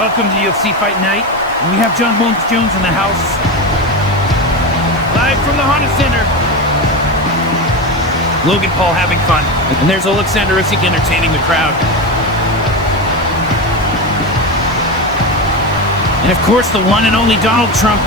Welcome to UFC Fight Night. And we have John Bones Jones in the house. Live from the Honda Center. Logan Paul having fun. And there's Alexander Usyk entertaining the crowd. And of course, the one and only Donald Trump.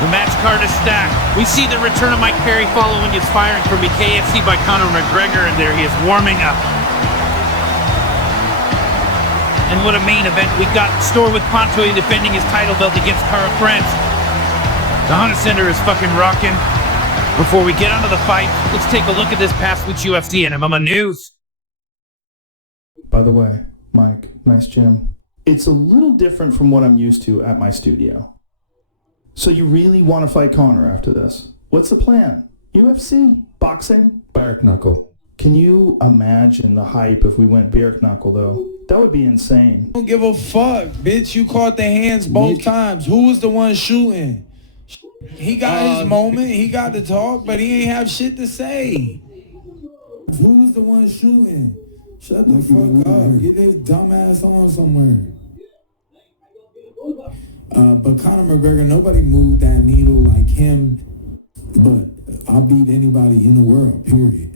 The match card is stacked. We see the return of Mike Perry following his firing from KFC by Conor McGregor, and there he is warming up. And what a main event we got in store with Pontoy defending his title belt against Kara France. The Honda Center is fucking rocking. Before we get onto the fight, let's take a look at this past week's UFC and MMA news. By the way, Mike, nice gym. It's a little different from what I'm used to at my studio. So you really want to fight Conor after this? What's the plan? UFC? Boxing? Bare knuckle. Can you imagine the hype if we went bare knuckle, though? That would be insane. Don't give a fuck, bitch. You caught the hands both times. Who was the one shooting? He got his moment. He got to talk, but he ain't have shit to say. Who was the one shooting? Shut the fuck up. Get this dumbass on somewhere. But Conor McGregor, nobody moved that needle like him. But I'll beat anybody in the world, period.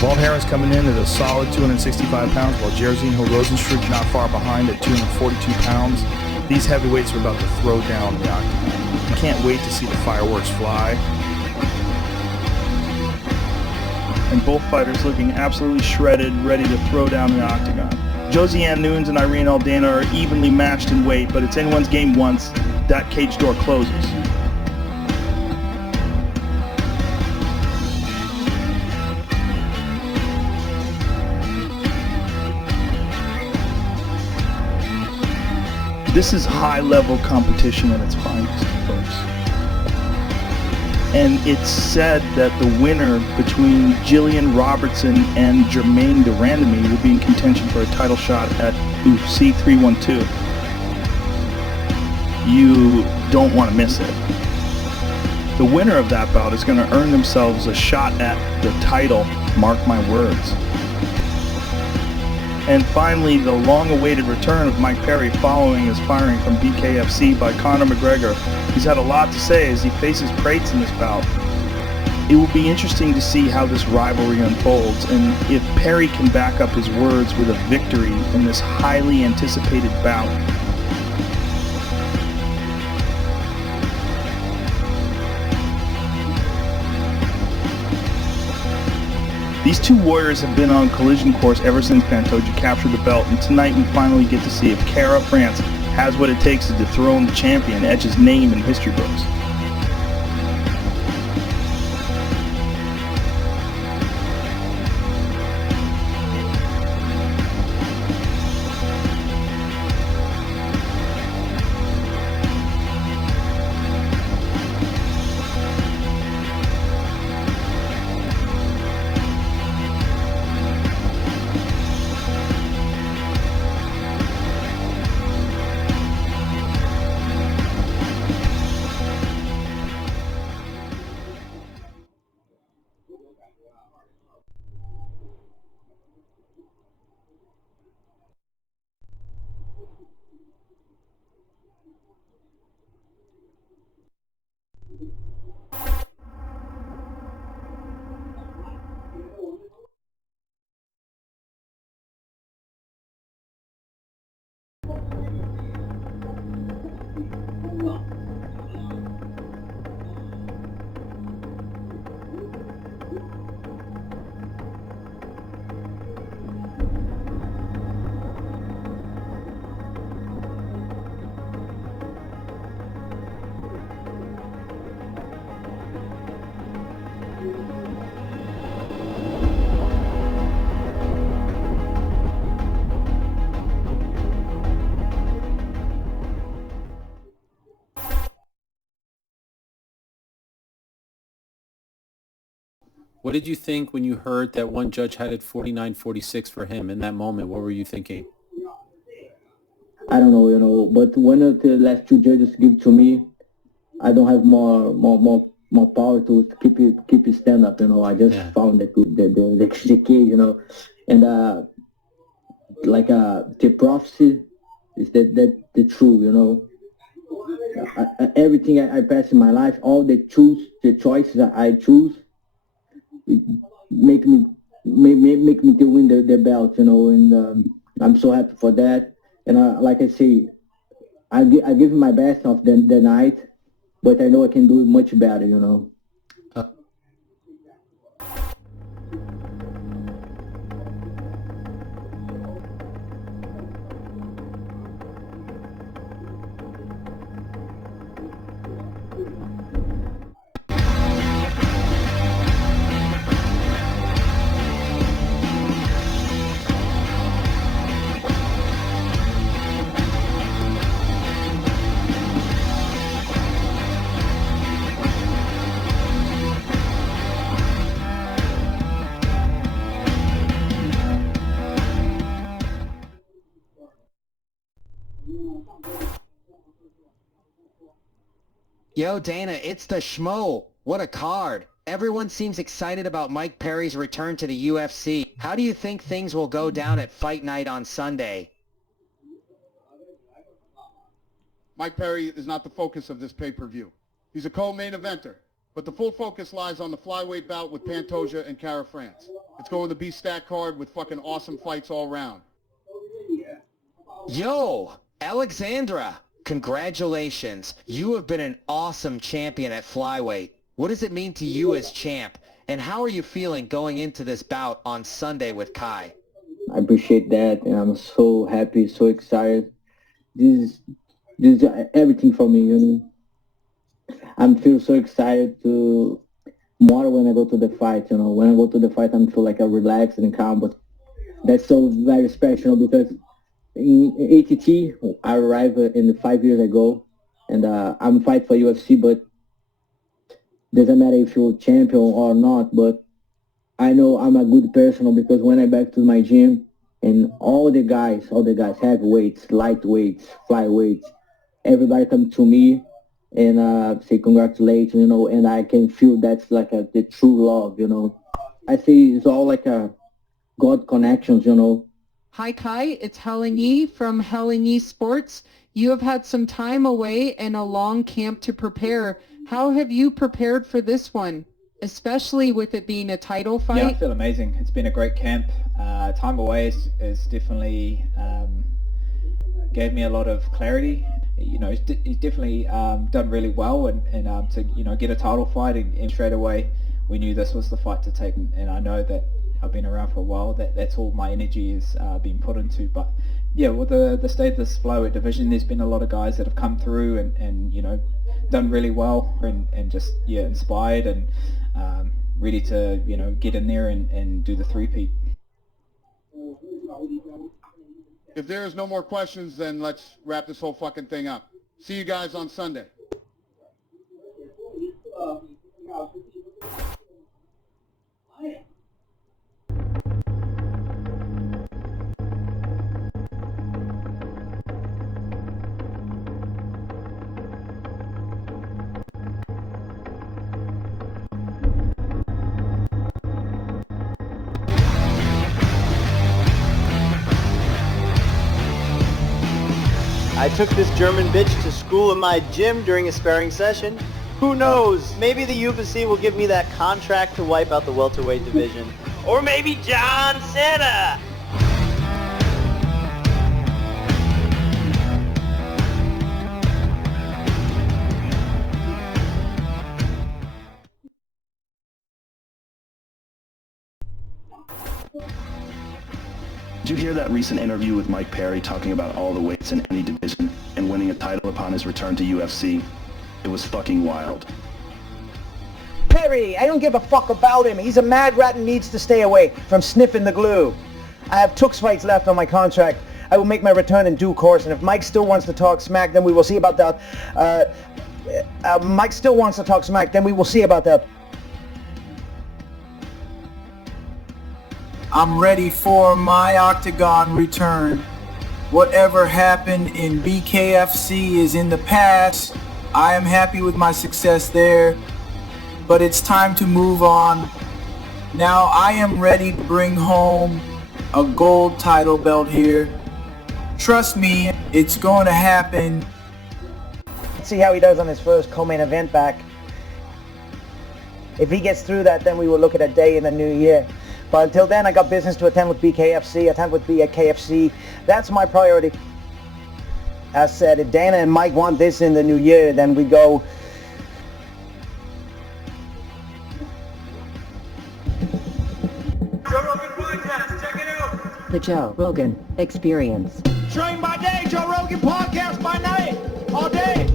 Walt Harris coming in at a solid 265 pounds, while Jairzinho Rozenstruik not far behind at 242 pounds. These heavyweights are about to throw down the octagon. Can't wait to see the fireworks fly. And both fighters looking absolutely shredded, ready to throw down the octagon. Josiane Nunes and Irene Aldana are evenly matched in weight, but it's anyone's game once that cage door closes. This is high-level competition at its finest, folks. And it's said that the winner between Jillian Robertson and Germaine de Randamie will be in contention for a title shot at UFC 312. You don't want to miss it. The winner of that bout is going to earn themselves a shot at the title, mark my words. And finally, the long-awaited return of Mike Perry following his firing from BKFC by Conor McGregor. He's had a lot to say as he faces Prates in this bout. It will be interesting to see how this rivalry unfolds, and if Perry can back up his words with a victory in this highly anticipated bout. These two warriors have been on collision course ever since Pantoja captured the belt, and tonight we finally get to see if Kara France has what it takes to dethrone the champion, etch his name in history books. What did you think when you heard that one judge had it 49-46 for him in that moment? What were you thinking? I don't know, but when the last two judges give to me, I don't have more power to keep it stand up, I just found the cage, and the prophecy is that the truth, everything I pass in my life, all the choices I choose, it make me to win the belt, and I'm so happy for that. And like I say, I give my best of the night, but I know I can do it much better, Yo, Dana, it's the Schmo. What a card. Everyone seems excited about Mike Perry's return to the UFC. How do you think things will go down at Fight Night on Sunday? Mike Perry is not the focus of this pay-per-view. He's a co-main eventer, but the full focus lies on the flyweight bout with Pantoja and Cara France. It's going to be stacked card with fucking awesome fights all around. Yo, Alexandra, congratulations. You have been an awesome champion at flyweight. What does it mean to you as champ? And how are you feeling going into this bout on Sunday with Kai? I appreciate that, and I'm so happy, so excited. This is everything for me, I'm feel so excited to more when I go to the fight, When I go to the fight, I'm feel like I relaxed and calm, but that's so very special because in ATT, I arrived in 5 years ago, and I'm fight for UFC, but doesn't matter if you're champion or not, but I know I'm a good person because when I back to my gym, and all the guys, heavyweights, lightweights, flyweights, everybody come to me and say congratulations, and I can feel that's like the true love, I say it's all like a God connections, Hi Kai, it's Helen Yee from Helen Yee Sports. You have had some time away and a long camp to prepare. How have you prepared for this one, especially with it being a title fight? Yeah, I feel amazing. It's been a great camp. Time away is definitely gave me a lot of clarity. He's definitely done really well, and to get a title fight and straight away we knew this was the fight to take. And I know that I've been around for a while. That's all my energy is being put into. But yeah, with the state of this flyweight division, there's been a lot of guys that have come through and done really well and just inspired and ready to get in there and do the three-peat. If there is no more questions, then let's wrap this whole fucking thing up. See you guys on Sunday. I took this German bitch to school in my gym during a sparring session. Who knows? Maybe the UFC will give me that contract to wipe out the welterweight division. Or maybe John Cena! Did you hear that recent interview with Mike Perry talking about all the weights in any division and winning a title upon his return to UFC? It was fucking wild. Perry, I don't give a fuck about him. He's a mad rat and needs to stay away from sniffing the glue. I have Tux fights left on my contract. I will make my return in due course, and if Mike still wants to talk smack, then we will see about that. Mike still wants to talk smack, then we will see about that. I'm ready for my Octagon return. Whatever happened in BKFC is in the past. I am happy with my success there, but it's time to move on. Now I am ready to bring home a gold title belt here. Trust me, it's going to happen. See how he does on his first co-main event back. If he gets through that, then we will look at a day in the new year. But until then, I got business to attend with BKFC, attend with BKFC. That's my priority. As said, if Dana and Mike want this in the new year, then we go. Joe Rogan Podcast, check it out. The Joe Rogan Experience. Train by day, Joe Rogan Podcast by night, all day.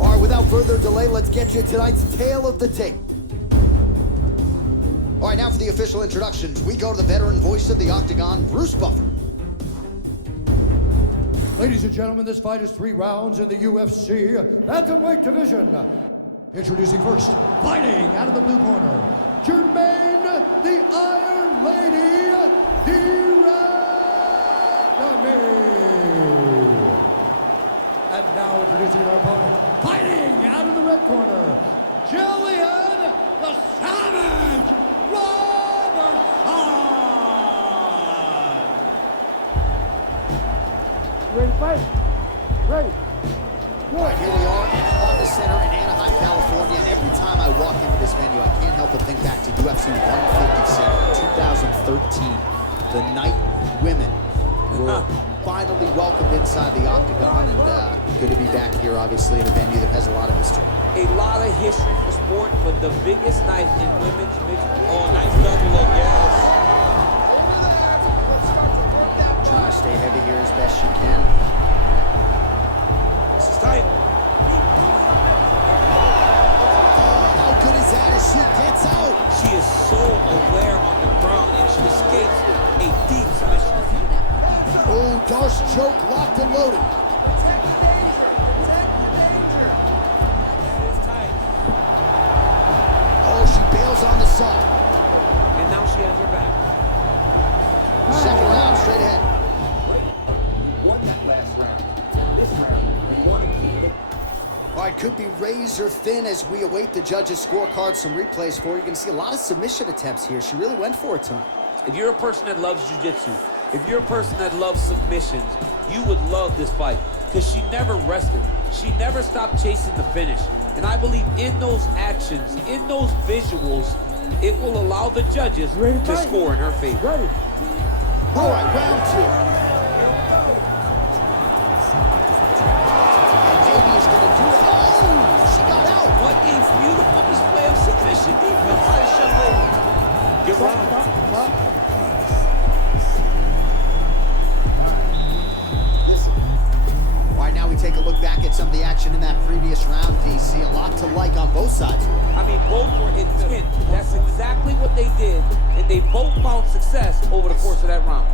All right, without further delay, let's get you tonight's tale of the tape. All right, now for the official introductions, we go to the veteran voice of the Octagon, Bruce Buffer. Ladies and gentlemen, this fight is 3 rounds in the UFC bantamweight division. Introducing first, fighting out of the blue corner, Jermaine the Iron Lady, And now introducing our opponent, fighting out of the red corner, Jillian the Savage Robertson! Ready to fight? Ready. All right, here we are in Honda Center in Anaheim, California, and every time I walk into this venue, I can't help but think back to UFC 157, 2013, the night women were finally welcomed inside the Octagon, and good to be back here, obviously, in a venue that has a lot of history. A lot of history for sport, but the biggest night in women's mixed. Oh, nice double leg, yes. Trying to stay heavy here as best she can. This is tight. How good is that as she gets out? She is so aware on the ground, and she escapes a deep submission. Oh, Darce choke locked and loaded. Oh, she bails on the saw. And now she has her back. Second round, straight ahead. Won that last round. This round, won again. All right, could be razor thin as we await the judges' scorecards, some replays for you. You can see a lot of submission attempts here. She really went for it tonight. If you're a person that loves jiu-jitsu, if you're a person that loves submissions, you would love this fight because she never rested. She never stopped chasing the finish. And I believe in those actions, in those visuals, it will allow the judges to score in her favor. Ready. All right, round 2. And Davey is going to do it. Oh, she got out. What a beautiful display of submission defense by this young lady. Good round. Now we take a look back at some of the action in that previous round, DC. A lot to like on both sides here. I mean, both were intent. That's exactly what they did, and they both found success over the course of that round.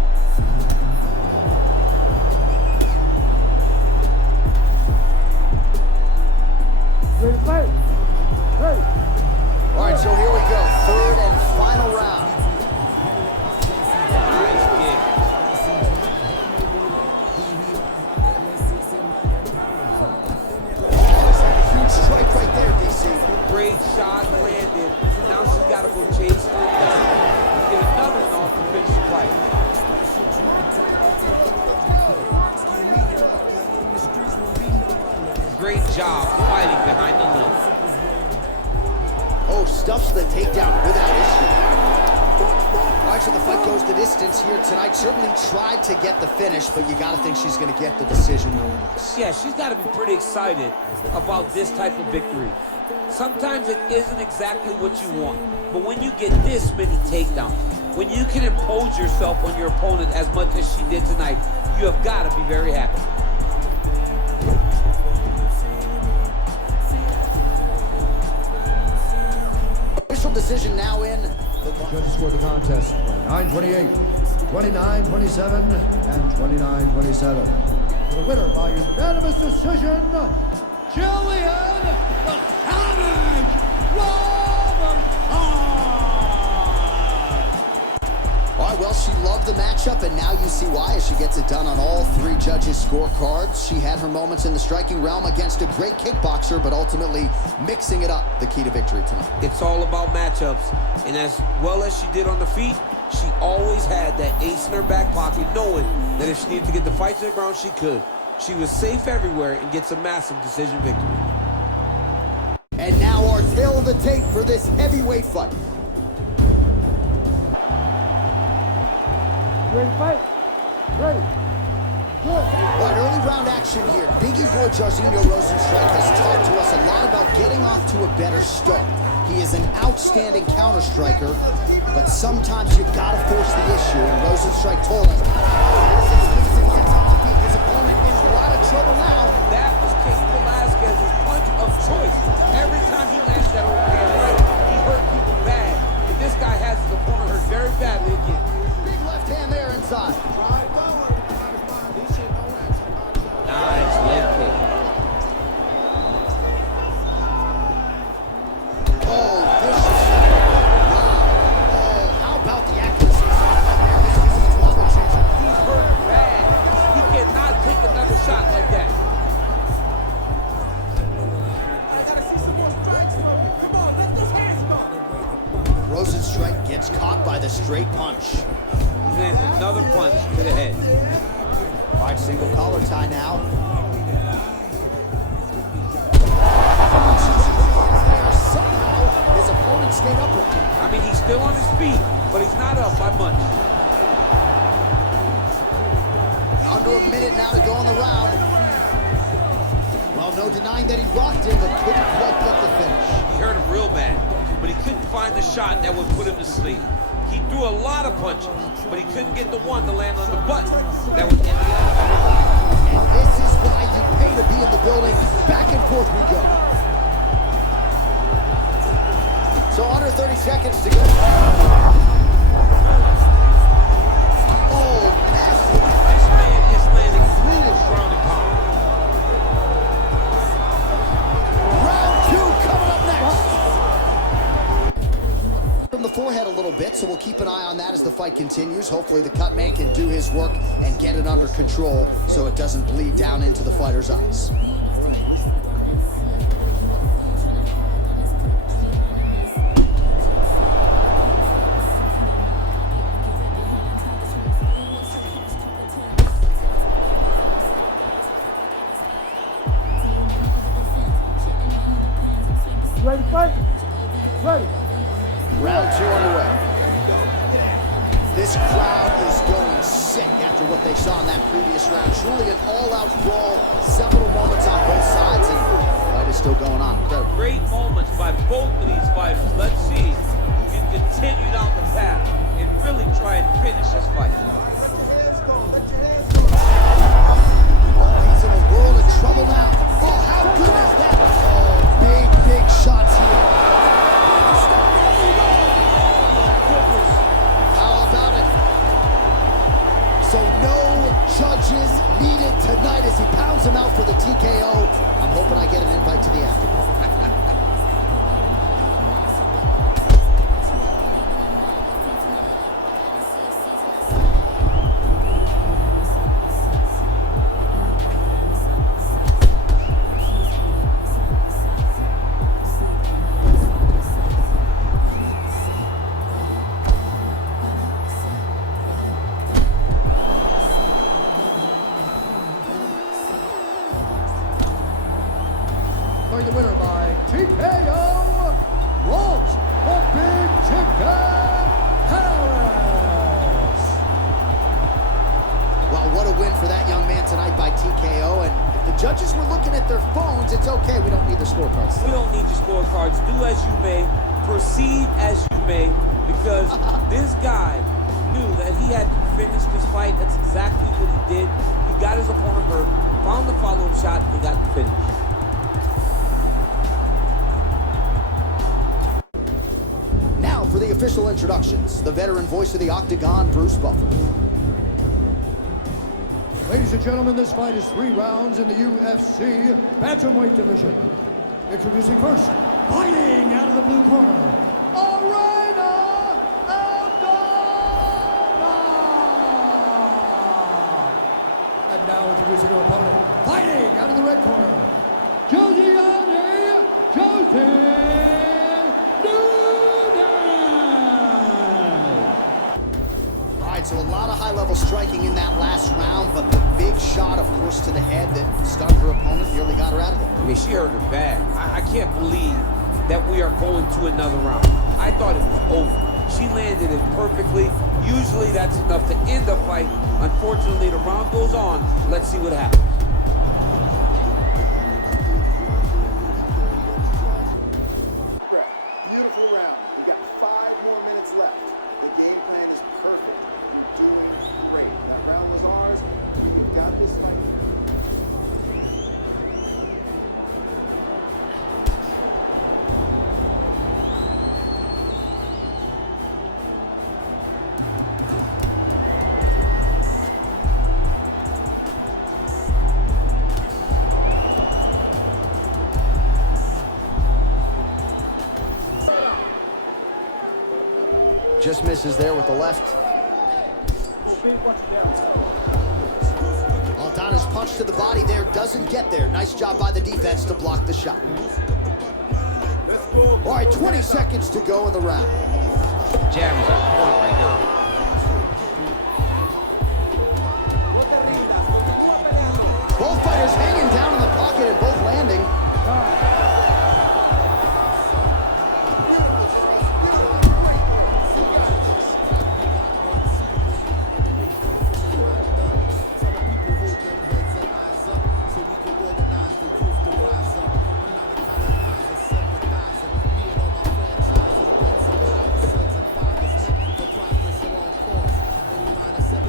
Ready to fight? Ready. All right, so here we go. Third and final round. Nice kick. Strike right there, DC. Great shot landed. Now she's got to go chase it down and get another one off to finish the fight. Great job fighting behind the limb. Oh, stuffs the takedown without issue. All right, so the fight goes the distance here tonight. Certainly tried to get the finish, but you got to think she's going to get the decision. Yeah, she's got to be pretty excited about this type of victory. Sometimes it isn't exactly what you want, but when you get this many takedowns, when you can impose yourself on your opponent as much as she did tonight, you have got to be very happy. official decision now in. Judges scored the contest 29-28, 29-27, and 29-27. For the winner by unanimous decision, Jillian the Savage Roberts. All right, well, she loved the matchup, and now you see why as she gets it done on all three judges' scorecards. She had her moments in the striking realm against a great kickboxer, but ultimately mixing it up, the key to victory tonight. It's all about matchups, and as well as she did on the feet, she always had that ace in her back pocket, knowing that if she needed to get the fight to the ground, she could. She was safe everywhere and gets a massive decision victory. And now our tale of the tape for this heavyweight fight. Ready, fight. Ready. Good. All right, early round action here. Biggie boy Jairzinho Rozenstruik has talked to us a lot about getting off to a better start. He is an outstanding counter striker, but sometimes you gotta force the issue, and Rozenstruik told us gets up to beat his opponent in a lot of trouble now. That was Cain Velasquez's punch of choice. Every time he landed that overhand right, he hurt people bad. And this guy has his opponent hurt very badly again. Big left hand there inside. Nice leg kick. Oh, vicious. Wow. Oh, how about the accuracy? He's hurt bad. He cannot take another shot like that. Rozenstruik gets caught by the straight punch. Lands another punch to the head. All right, single collar tie now. Somehow his opponent stayed upright. I mean, he's still on his feet, but he's not up by much. Under a minute now to go in the round. Well, no denying that he rocked him, but couldn't quite get the finish. He hurt him real bad, but he couldn't find the shot that would put him to sleep. He threw a lot of punches, but he couldn't get the one to land on the butt that would end the fight. And this is why you pay to be in the building. Back and forth we go. So under 30 seconds to go. Oh, massive. This man is landing brutal ground and pound. Round two coming up next. From the forehead a little bit, so we'll keep an eye on that as the fight continues. Hopefully the cut man can do his work and get it under control so it doesn't bleed down into the fighter's eyes. Ready, fight. Ready. Round two underway. This crowd is going sick after what they saw in that previous round. Truly an all-out brawl, several moments on both sides, and the fight is still going on. Incredible. Great moments by both of these fighters. Let's see who can continue down the path and really try and finish this fight. Oh, he's in a world of trouble now. Oh, how good is that? Oh, big shots here. So no judges needed tonight as he pounds him out for the TKO. I'm hoping I get an invite to the after party. The winner by TKO, Walt the Big Chicken Harris. Well, what a win for that young man tonight by TKO. And if the judges were looking at their phones, it's okay. We don't need the scorecards. We don't need your scorecards. Do as you may, proceed as you may, because this guy knew that he had to finish this fight. That's exactly what he did. He got his opponent hurt, found the follow-up shot, and got the finish. official introductions, the veteran voice of the Octagon, Bruce Buffer. Ladies and gentlemen, this fight is 3 rounds in the UFC bantamweight division. Introducing first, fighting out of the blue corner, and now introducing her opponent, fighting out of the red corner, Josie So a lot of high-level striking in that last round, but the big shot, of course, to the head that stunned her opponent, nearly got her out of it. I mean, she hurt her bad. I can't believe that we are going to another round. I thought it was over. She landed it perfectly. Usually that's enough to end the fight. Unfortunately, the round goes on. Let's see what happens. Beautiful round. We got 5 more minutes left. The game plan is perfect. You're doing great. That round was ours. We've got this fight. Just misses there with the left. Aldana's punch to the body there doesn't get there. Nice job by the defense to block the shot. All right, 20 seconds to go in the round. Jab is on point right now. Both fighters hanging down in the pocket and both landing.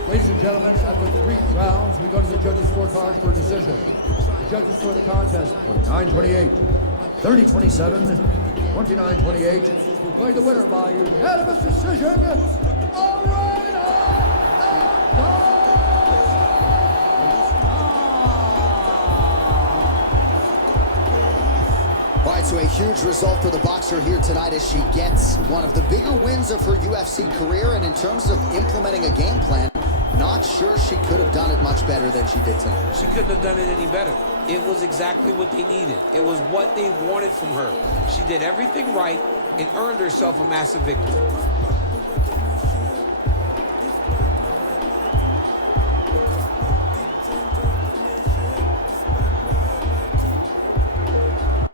Ladies and gentlemen, after 3 rounds, we go to the judges' scorecard for a decision. The judges score the contest 29-28, 30-27, 29-28. We play the winner by unanimous decision. All right, so a huge result for the boxer here tonight as she gets one of the bigger wins of her UFC career. And in terms of implementing a game plan, not sure she could have done it much better than she did tonight. She couldn't have done it any better. It was exactly what they needed. It was what they wanted from her. She did everything right and earned herself a massive victory.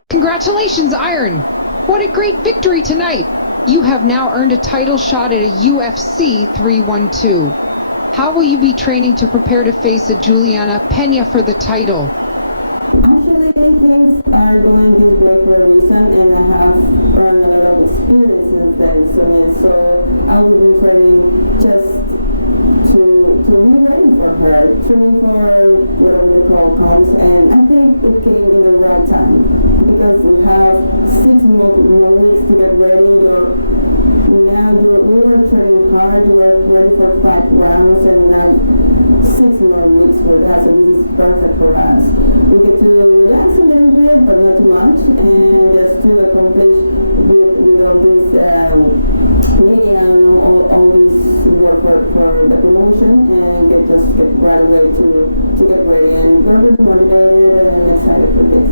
Congratulations, Iron! What a great victory tonight! You have now earned a title shot at a UFC 312. How will you be training to prepare to face a Juliana Pena for the title? Actually, things are going this way for a reason, and I have earned a lot of experience in things. So I will be training just to be ready for her, training for whatever the call comes, and I think it came in the right time because we have 6 more weeks to get ready. We were training hard, we were ready for 5 rounds, and now 6 more weeks for that, so this is perfect for us. We get to relax a little bit, but not too much, and just to accomplish with all this meeting, all this work for the promotion, and get right away to get ready, and very motivated and excited for this.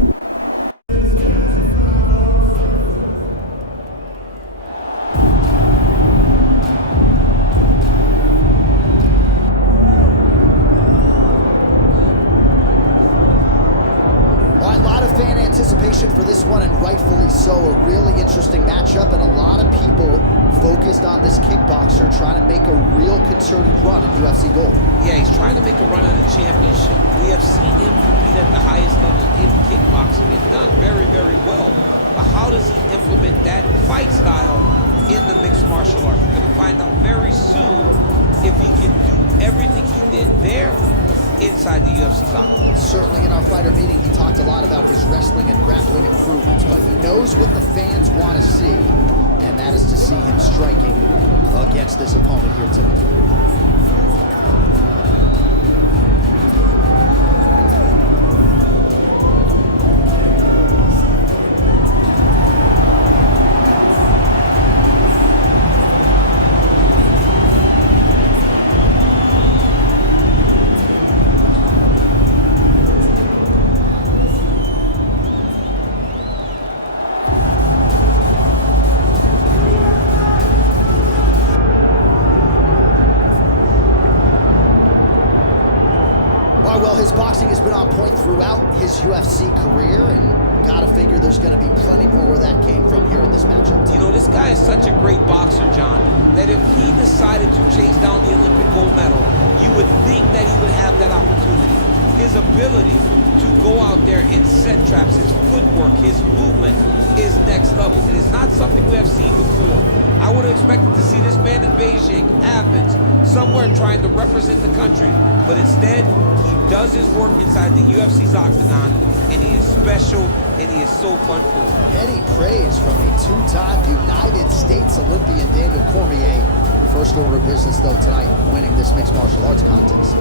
Anticipation for this one, and rightfully so. A really interesting matchup, and a lot of people focused on this kickboxer trying to make a real concerted run at UFC Gold. Yeah, he's trying to make a run at a championship. We have seen him compete at the highest level in kickboxing and done very, very well. But how does he implement that fight style in the mixed martial arts? We're going to find out very soon if he can do everything he did there inside the UFC complex. Certainly in our fighter meeting, he talked a lot about his wrestling and grappling improvements, but he knows what the fans want to see, and and that is to see him striking against this opponent here tonight. Well, his boxing has been on point throughout his UFC career, and gotta figure there's gonna be plenty more where that came from here in this matchup. You know, this guy is such a great boxer, John, that if he decided to chase down the Olympic gold medal, you would think that he would have that opportunity. His ability to go out there and set traps, his footwork, his movement is next level. It is not something we have seen before. I would have expected to see this man in Beijing, Athens, somewhere trying to represent the country, but instead, he does his work inside the UFC's octagon, and he is special, and he is so fun for him. Heady praise from a two-time United States Olympian, Daniel Cormier. First order of business, though, tonight, winning this mixed martial arts contest.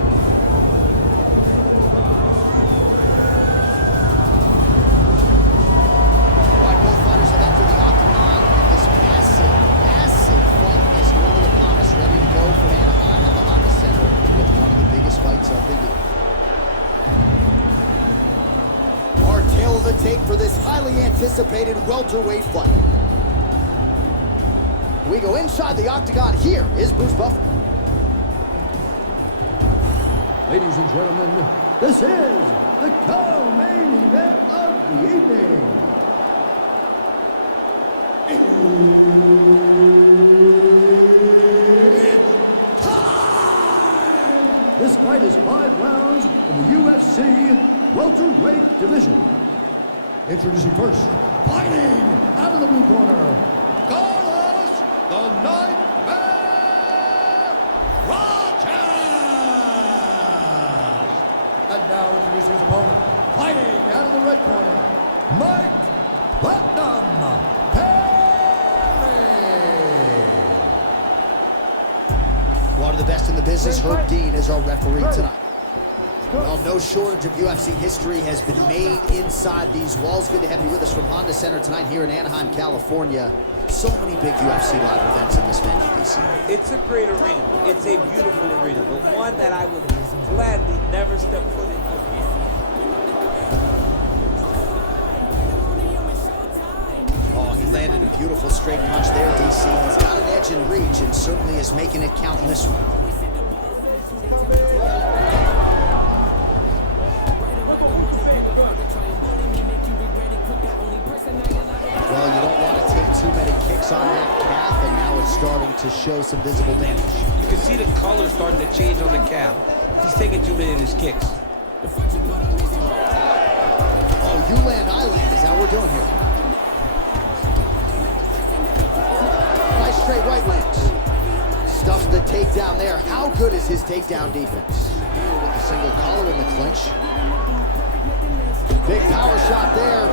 For this highly anticipated welterweight fight. We go inside the octagon. Here is Bruce Buffer. Ladies and gentlemen, this is the co-main event of the evening. It's time! This fight is 5 rounds in the UFC welterweight division. Introducing first, fighting out of the blue corner, Carlos the Nightmare Rogers! And now introducing his opponent, fighting out of the red corner, Mike Platinum Perry! One of the best in the business, Herb Dean, is our referee tonight. Well, no shortage of UFC history has been made inside these walls. Good to have you with us from Honda Center tonight here in Anaheim, California. So many big UFC live events in this venue, DC. It's a great arena. It's a beautiful arena, but one that I would gladly never step foot in again. Oh, he landed a beautiful straight punch there, DC. He's got an edge in reach and certainly is making it count in this one. On that calf, and now it's starting to show some visible damage. You can see the color starting to change on the calf. He's taking too many of his kicks. Oh, you land, I land is how we're doing here. Nice straight right lands. Stuffs the takedown there. How good is his takedown defense? With the single collar in the clinch. Big power shot there.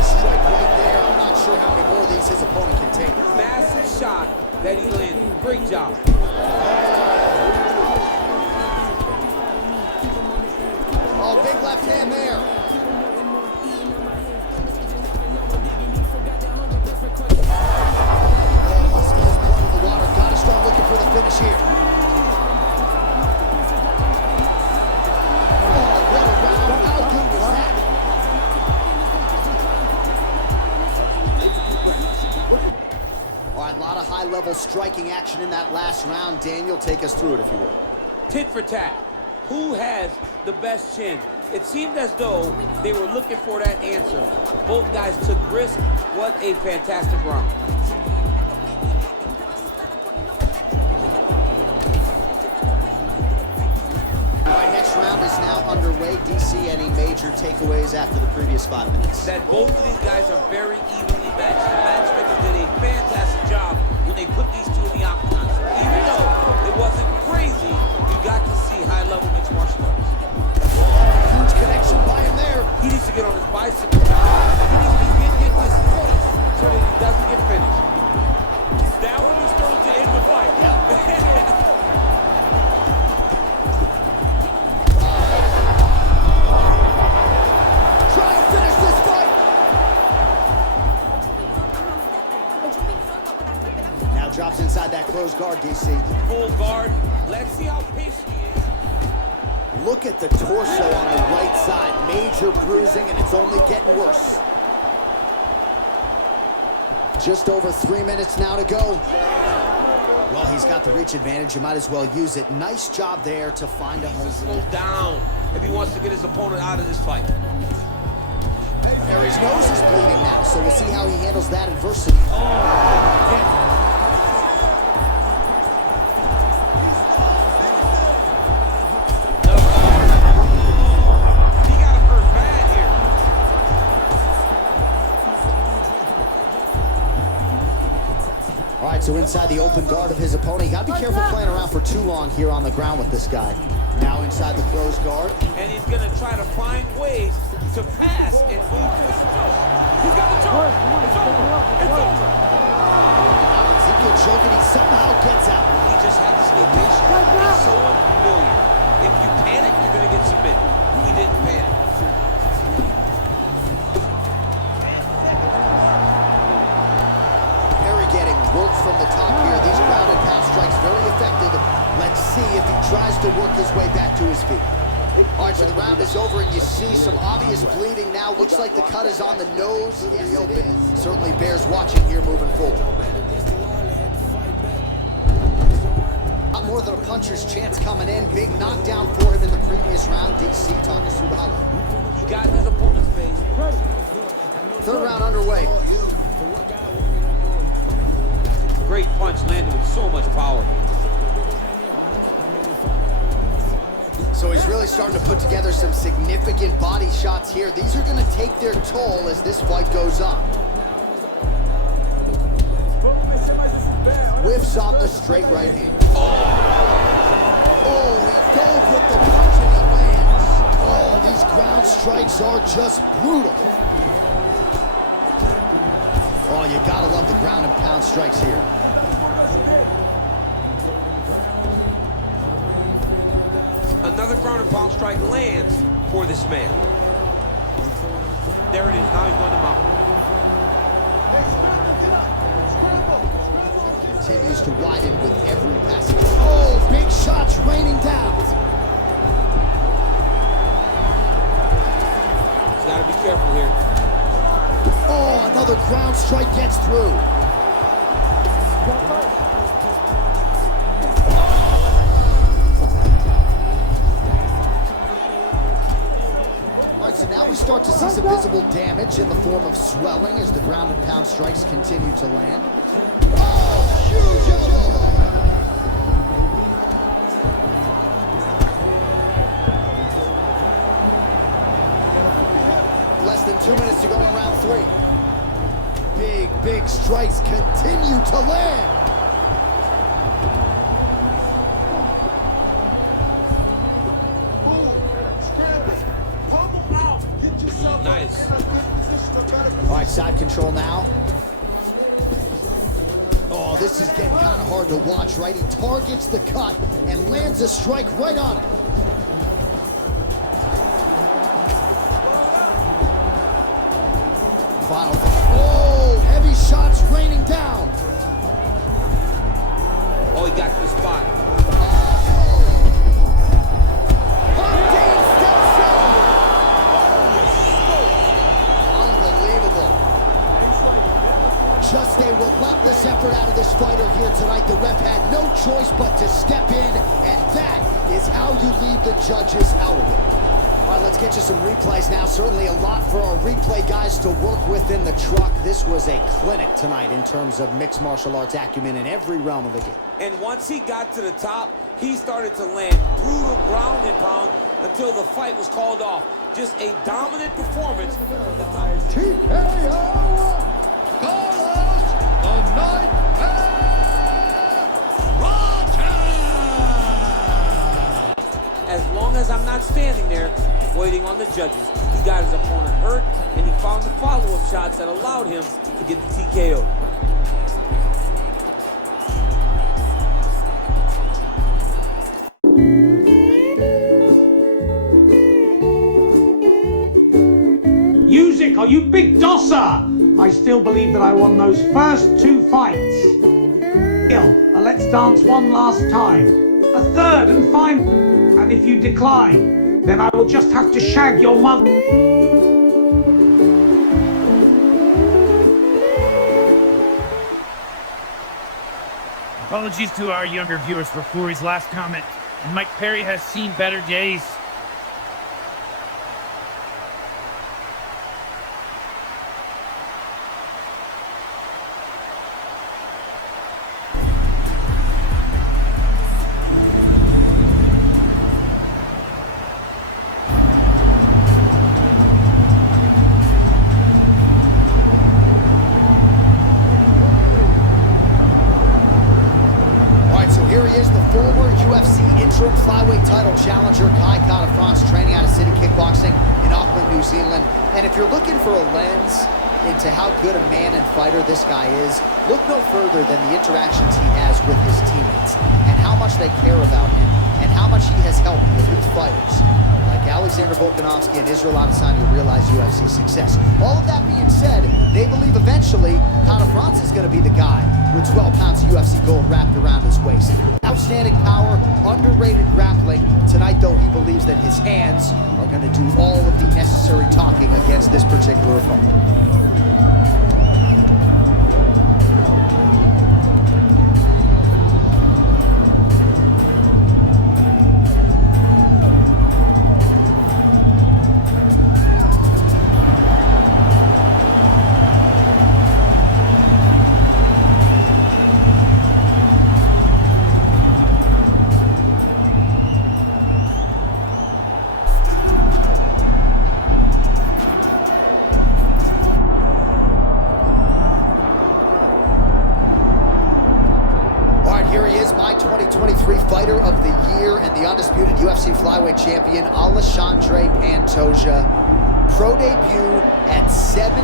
Strike right there. I'm not sure how many more of these his opponent can take. Massive shot that he landed. Great job. Oh, big left hand there. Oh, smells blood in the water. Got to start looking for the finish here. Oh, what a round. How good was that? All right, a lot of high-level striking action in that last round. Daniel, take us through it, if you will. Tit for tat. Who has the best chin? It seemed as though they were looking for that answer. Both guys took risk. What a fantastic round. All right, next round is now underway. DC, any major takeaways after the previous 5 minutes? That both of these guys are very evenly matched. The matchmaker did a fantastic job when they put these two in the octagon. So even though it wasn't crazy, you got to see high-level mixed martial arts. Oh, huge connection by him there. He needs to get on his bicycle, John. He needs to be Drops inside that closed guard, DC. Full guard. Let's see how patient he is. Look at the torso on the right side. Major bruising, and it's only getting worse. Just over 3 minutes now to go. Well, he's got the reach advantage. You might as well use it. Nice job there to find a home. Slow down if he wants to get his opponent out of this fight. Perry's nose is bleeding now, so we'll see how he handles that adversity. All right, so inside the open guard of his opponent. You got to be careful playing around for too long here on the ground with this guy. Now inside the closed guard. And he's going to try to find ways to pass and move to his choke. He's got the choke. It's over. It's over. Working out Ezekiel choking. He somehow gets out. He just had to stay patient. It's so unfamiliar. If you panic, you're going to get submitted. He didn't panic. Perry getting work from the top here. These ground and pound strikes very effective. Let's see if he tries to work his way back to his feet. All right, so the round is over, and you see some obvious bleeding now. Looks like the cut is on the nose. Yes, it is. Certainly bears watching here moving forward. Not more than a puncher's chance coming in. Big knockdown for him in the previous round. DC Takasuba. He got in his opponent's face. Third round underway. Great punch landed with so much power. So he's really starting to put together some significant body shots here. These are going to take their toll as this fight goes on. Whiffs on the straight right hand. Oh, he dove with the punch and he lands. Oh, these ground strikes are just brutal. Oh, you gotta love the ground and pound strikes here. Another ground and pound strike lands for this man. There it is. Now he's going to mount. Continues to widen with every passing. Oh, big shots raining down. He's got to be careful here. Oh, another ground strike gets through. So now we start to see some visible damage in the form of swelling as the ground and pound strikes continue to land. Oh, huge elbow! Less than 2 minutes to go in round 3. Big strikes continue to land. All right, side control now. Oh, this is getting kind of hard to watch, right? He targets the cut and lands a strike right on it. Final. Oh, heavy shots raining down. Oh, he got to the spot. Just a relentless effort out of this fighter here tonight. The ref had no choice but to step in, and that is how you leave the judges out of it. All right, let's get you some replays now. Certainly a lot for our replay guys to work with in the truck. This was a clinic tonight in terms of mixed martial arts acumen in every realm of the game. And once he got to the top, he started to land brutal ground and pound until the fight was called off. Just a dominant performance. TKO! Carlos, the Nightmare Rotten! As long as I'm not standing there waiting on the judges, he got his opponent hurt, and he found the follow-up shots that allowed him to get the TKO. Music, are you big dosser? I still believe that I won those first 2 fights. Let's dance one last time. A third and final. And if you decline, then I will just have to shag your mother. Apologies to our younger viewers for Fury's last comment. And Mike Perry has seen better days. Former UFC interim flyweight title challenger Kai Kara-France, training out of City Kickboxing in Auckland, New Zealand. And if you're looking for a lens into how good a man and fighter this guy is, look no further than the interactions he has with his teammates and how much they care about him and how much he has helped with fighters like Alexander Volkanovski and Israel Adesanya realize UFC success. All of that being said, they believe eventually Kara-France is going to be the guy with 12 pounds of UFC gold wrapped around his waist. Outstanding power, underrated grappling. Tonight, though, he believes that his hands are going to do all of the necessary talking against this particular opponent. My 2023 Fighter of the Year and the undisputed UFC flyweight champion, Alexandre Pantoja. Pro debut at 17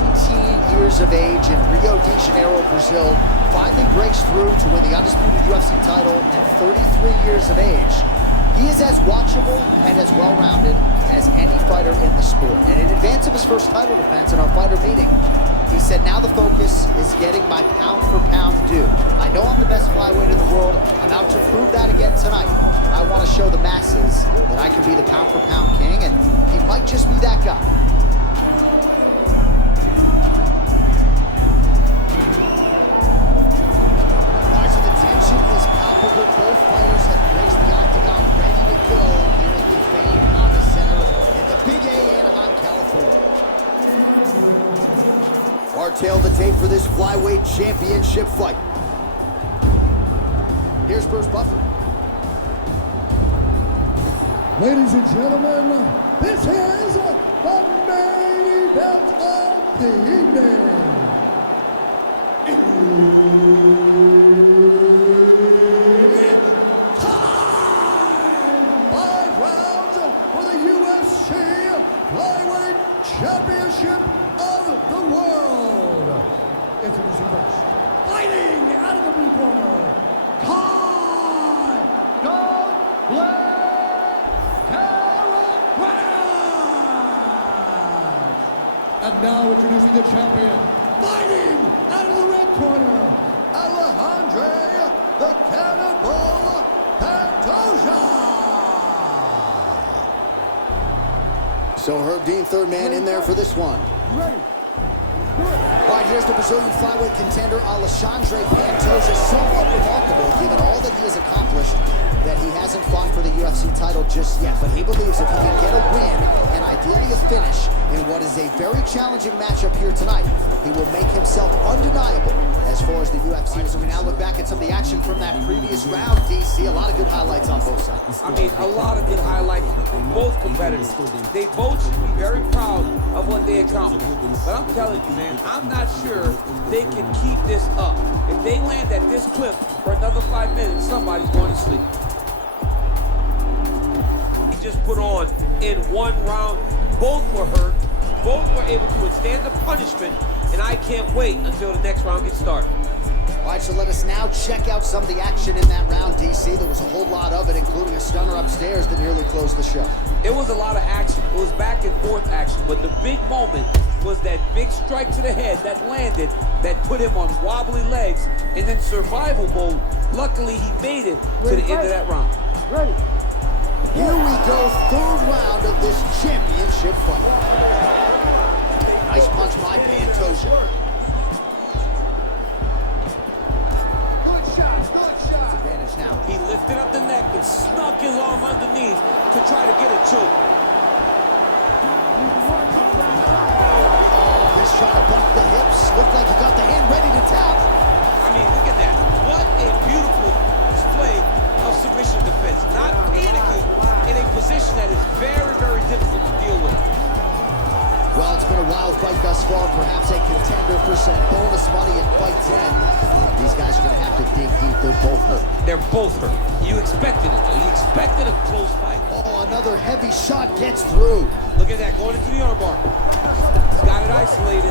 years of age in Rio de Janeiro, Brazil. Finally breaks through to win the undisputed UFC title at 33 years of age. He is as watchable and as well-rounded as any fighter in the sport. And in advance of his first title defense in our fighter meeting, he said, now the focus is getting my pound-for-pound due. I know I'm the best flyweight in the world. I'm out to prove that again tonight. I want to show the masses that I can be the pound-for-pound king, and he might just be that guy. All right, so the tension is palpable. Both fighters have graced the octagon, ready to go here at the famed Honda Center in the Big A, Anaheim, California. Our tail the tape for this flyweight championship fight. Here's Bruce Buffer. Ladies and gentlemen, this is the main event of the evening. It's time! 5 rounds for the UFC Flyweight Championship of the world. Introducing first, fighting out of the blue corner, Kai Kara-France. And now introducing the champion, fighting out of the red corner, Alexandre the Cannibal Pantoja. So Herb Dean, third man in there for this one. Ready. All right, here's the Brazilian flyweight contender, Alexandre Pantoja. Somewhat remarkable, given all that he has accomplished, that he hasn't fought for the UFC title just yet. But he believes if he can get a win, and ideally a finish, in what is a very challenging matchup here tonight, he will make himself undeniable as far as the UFC. Right, so we now look back at some of the action from that previous round, DC. A lot of good highlights on both sides. I mean, a lot of good highlights from both competitors. They both should be very proud of what they accomplished. But I'm telling you, man, I'm not sure they can keep this up. If they land at this clip for another 5 minutes, somebody's going to sleep. He just put on in one round. Both were hurt. Both were able to withstand the punishment, and I can't wait until the next round gets started. All right, so let us now check out some of the action in that round, DC. There was a whole lot of it, including a stunner upstairs that nearly closed the show. It was a lot of action. It was back and forth action, but the big moment was that big strike to the head that landed, that put him on wobbly legs, and then survival mode. Luckily, he made it to the end of that round. Ready. Here we go, third round of this championship fight. Nice punch by Pantoja. Advantage now. He lifted up the neck and snuck his arm underneath to try to get a choke. Oh, his shot bucked the hips. Looked like he got the hand ready to tap. I mean, look at that. What a beautiful display of submission defense. Not panicking in a position that is very, very difficult to deal with. Well, it's been a wild fight thus far. Perhaps a contender for some bonus money in Fight 10. These guys are going to have to dig deep. They're both hurt. They're both hurt. You expected it, though. You expected a close fight. Oh, another heavy shot gets through. Look at that, going into the armbar. He's got it isolated.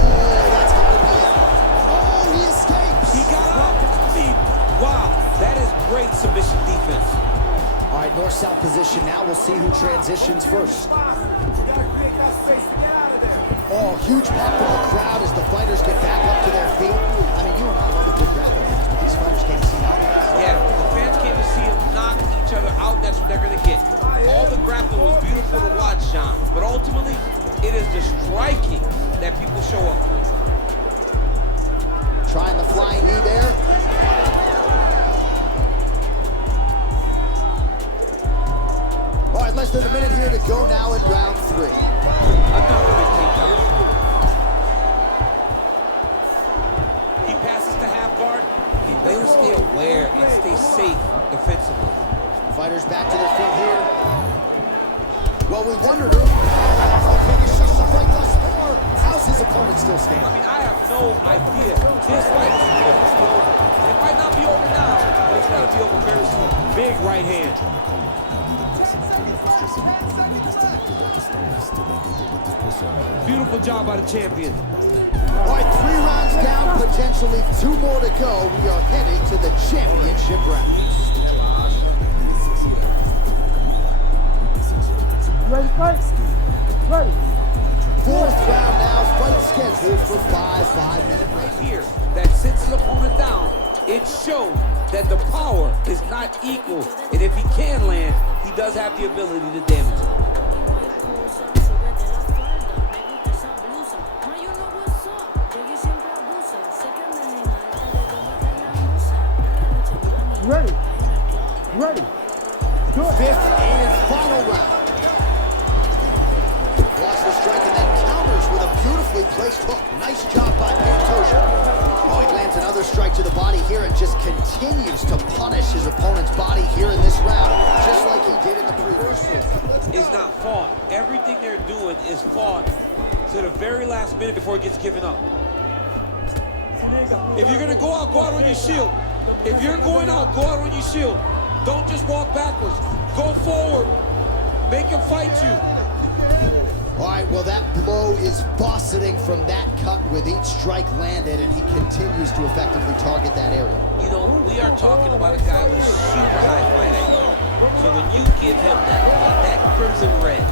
Oh, that's got to be it. Oh, he escapes. He got up. I mean, wow, that is great submission defense. All right, north-south position now. We'll see who transitions first. Oh, huge pop from the crowd as the fighters get back up to their feet. I mean, you and I love a good grappling match, but these fighters came to see nothing. Yeah, the fans came to see them knock each other out. That's what they're going to get. All the grappling was beautiful to watch, John. But ultimately, it is the striking that people show up for. Trying the flying knee there. All right, less than a minute here to go now in round 3. Another big takedown. He passes to half guard. He will stay aware and stay safe defensively. Fighters back to their feet here. Well, we wondered can he shut the fight thus far? How's his opponent still standing? I mean, I have no idea. This fight is supposed to be over. It might not be over now, but it's got to be over very soon. Big right hand. Beautiful job by the champion. All right, 3 rounds down, potentially 2 more to go. We are headed to the championship round. Ready, fight? Ready. 4th round now, fight scheduled for 5-minute rounds. Here, that sits his opponent down. It showed that the power is not equal, and if he can land, he does have the ability to damage him. Ready. Ready. Good. 5th and final round. Blocks the strike and then counters with a beautifully placed hook. Nice job by Pantoja. Oh, he lands another strike to the body here and just continues to punish his opponent's body here in this round, just like he did in the previous one. Is not fought. Everything they're doing is fought to the very last minute before it gets given up. If you're going to go out on your shield. If you're going out, go out on your shield. Don't just walk backwards. Go forward. Make him fight you. All right, well, that blow is bossing from that cut with each strike landed, and he continues to effectively target that area. You know, we are talking about a guy with a super high fight IQ. So when you give him that crimson red.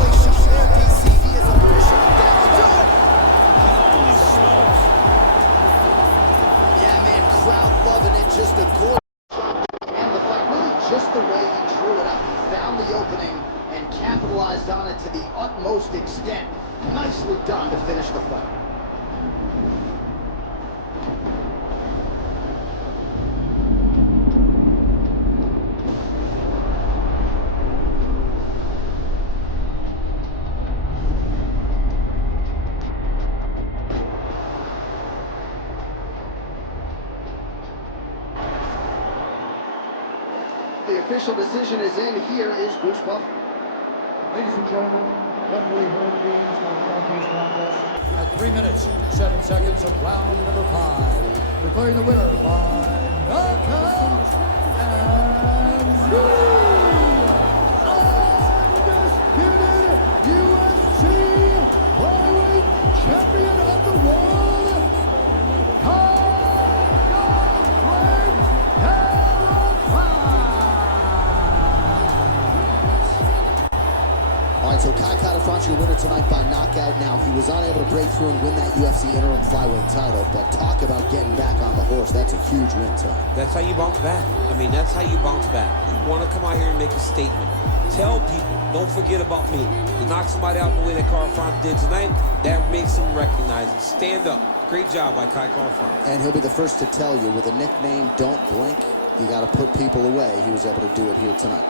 Place shot there, DC. He is a position down. Do it! Holy smokes. Yeah, man, crowd loving it. Just a gorgeous shot. And the fight really just the way he drew it up. He found the opening and capitalized on it to the utmost extent. Nicely done to finish the fight. The official decision is in. Here is Bruce Buffer. Ladies and gentlemen, what we heard begins the Northeast contest at 3 minutes, 7 seconds of round number 5. Declaring the winner by knockout and undisputed UFC flyweight champion of the world, He was unable to break through and win that UFC interim flyweight title, but talk about getting back on the horse. That's a huge win tonight. That's how you bounce back. I mean, that's how you bounce back. You want to come out here and make a statement. Tell people, don't forget about me. To knock somebody out the way that Carl Franz did tonight, that makes him recognize it. Stand up. Great job by Kai Carl Franz. And he'll be the first to tell you, with a nickname, Don't Blink, you got to put people away. He was able to do it here tonight.